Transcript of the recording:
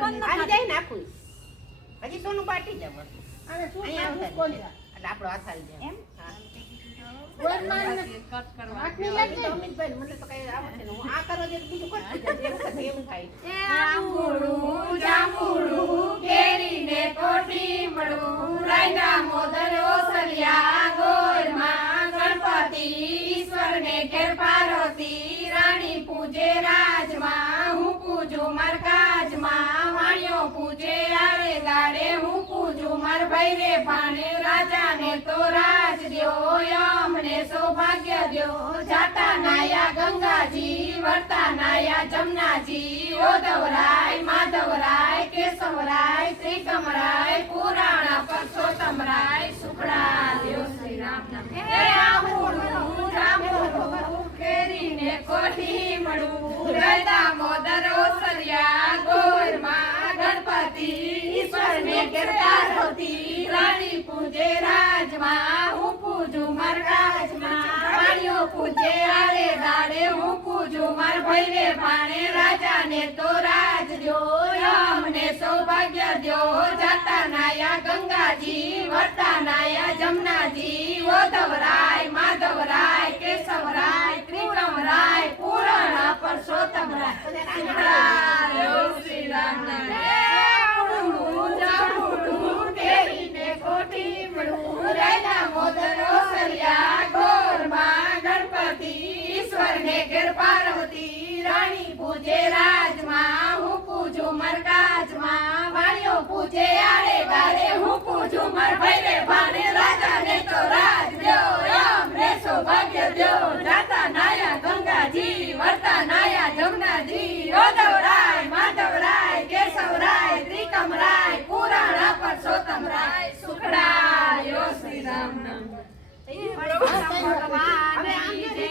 આની જાય નાખું હજી સોનું પાટી જાવ અને શું અહીંયા કોણ આવતા એટલે આપણો હાથ આવી જાય એમ ગોળમાલ કટ કરવા આટલી એટલે લાગી તો અમિતભાઈ મને તો કઈ આવડે ને હું આ કરો જે બીજું કરતી જાય એવું કરે એવું થાય એ આંબુડું જાંબુડું કેરીને કોઠીમડું રાયના મોદર ઓસરિયા ગોરમાં ગણપતિ ઈશ્વરને ઘેર પાર્વતી રાણી પૂજે રાજમાં હું પૂજું માર કાજમાં વાણિયો પૂજે આરે દાડે હું પૂજું માર ભાઈ રે ભાણે રાજાને તો રાજ દ્યો અમને સૌભાગ્ય દ્યો જાતા નાયા ગંગાજી વર્તા નાયા જમનાજી ઓદવરાય માધવરાય કેશવરાય ત્રિકમરાય પુરાણા પરસોત્તમરાય સુખડા દ્યો શ્રી રામ નામ હે આંબુડું જાંબુડું કેરીને કોઠીમડું રાયતા મોદર ઓસરિયા ગોરમાં ગણપતિ ઈશ્વરને ઘેર પાર્વતી રાણી પૂજે રાજમાં હું પૂજું માર રાજમાં વાણિયો પૂજે આડે દાડે હું પૂજું માર ભાઈને ભાણે રાજાને તો રાજ દ્યો અમને સૌભાગ્ય દ્યો જાતા નાયા ગંગાજી વર્તા નાયા જમનાજી ઓધવરાય માધવરાય કેશવરાય ત્રિકમરાય પૂર્ણ પરસોત્તમરાય શ્રી રામ નામ કેરીને કોઠીમડું રાયના મોદર ઓસરિયા ગોરમાં ગણપતિ ઈશ્વરને ઘેર પાર્વતી રાણી પૂજે રાજમાં હું પૂજું માર કાજમાં વાણિયો પૂજે આડે બારે હું પૂજું માર ભાઈને ભાણે રાજાને તો રાજ દ્યો અમને સૌભાગ્ય દ્યો જાતા નાયા ગંગાજી વર્તા નાયા જમનાજી ઓદવરાય માધવરાય કેશવરાય ત્રિકમરાય પુરાણા પરસોત્તમરાય સુખડા યો શ્રી રામ નામ હવે આમ જે